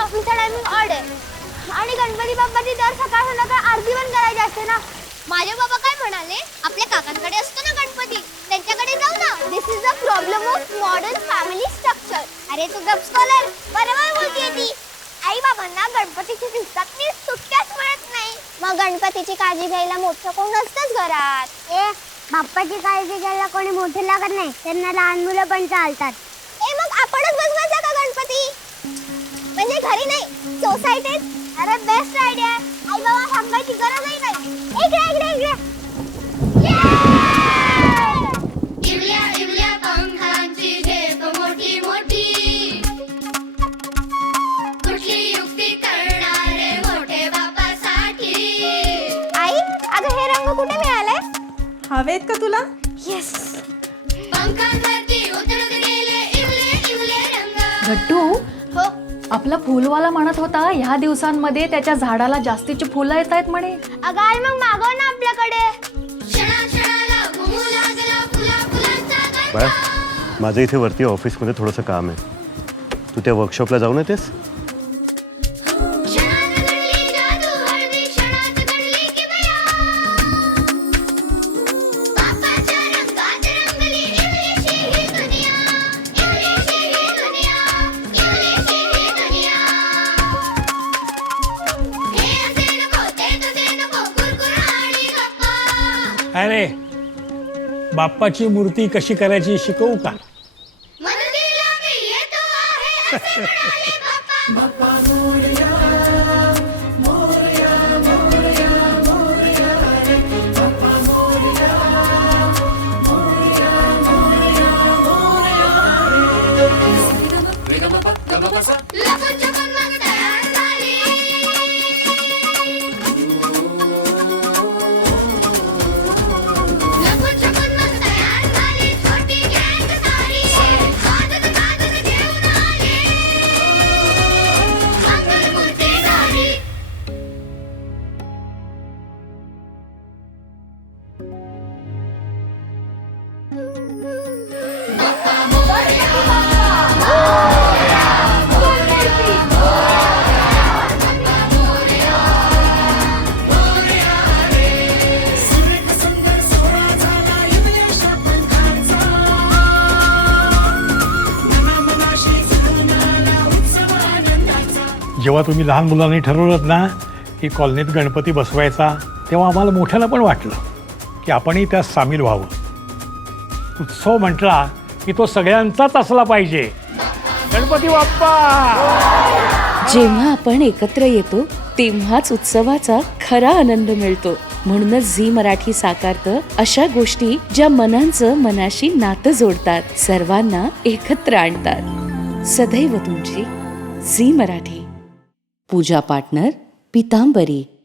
आमचा timing odd आहे. आणि गणपती बाप्पाची दर सकाळ संध्याकाळ आरती पण करायची असते ना. माझे बाबा काय म्हणाले? आपल्या काकांकडे असतो ना गणपती. त्यांच्याकडे जाऊ ना. This is the problem of modern family structure अरे तू गप स्कॉलर बरोबर बोलतीये ती. आई बाबांना गणपतीच्या दिवसात नीट सुट्ट्याच मिळत नाही. मग गणपतीची काळजी घ्यायला मोठं कोण असतंच घरात? ए बाप्पाची काळजी घ्यायला कोणी मोठे लागत नाही. त्यांना लहान मुलं पण चालतात. ए मग आपणच बसवायचा का गणपती? म्हणजे घरी नाही. सोसायटीत अरे बेस्ट आयडिया आई बाबा सांगायची गरजही नाही. इकडे इकडे इकडे. इवल्या इवल्या पंखांची झेप मोठी मोठी. कुठली युक्ती करणारे मोठे बापासाठी? आई अगं हे रंग कुठे मिळाले? हवेत का तुला? येस पंखांवरती उतरत गेले इवले इवले रंग. गट्टू आपला फुलवाला म्हणत होता ह्या दिवसांमध्ये त्याच्या झाडाला जास्तीची फुलं येत आहेत म्हणे. अगं आई मग मागव ना आपल्याकडे. बाळा माझं इथे वरती ऑफिसमध्ये थोडंसं काम आहे. तू त्या वर्कशॉपला जाऊन येतेस? अरे बाप्पाची मूर्ती कशी करायची शिकवू का? मदतीला मी येतो आहे असे म्हणाले बाप्पा. जेव्हा तुम्ही लहान मुलांनी ठरवलं ना की कॉलनीत गणपती बसवायचा तेव्हा आम्हाला मोठ्याला पण वाटलं. की आपणही त्यात सामील व्हावं. उत्सव म्हटला की तो सगळ्यांचाच असला पाहिजे. गणपती बाप्पा! जेव्हा आपण एकत्र येतो तेव्हाच उत्सवाचा खरा आनंद मिळतो. म्हणूनच झी मराठी साकारतं अशा गोष्टी ज्या मनांचं मनाशी नातं जोडतात सर्वांना एकत्र आणतात. सदैव तुमची झी मराठी. पूजा पार्टनर पितांबरी.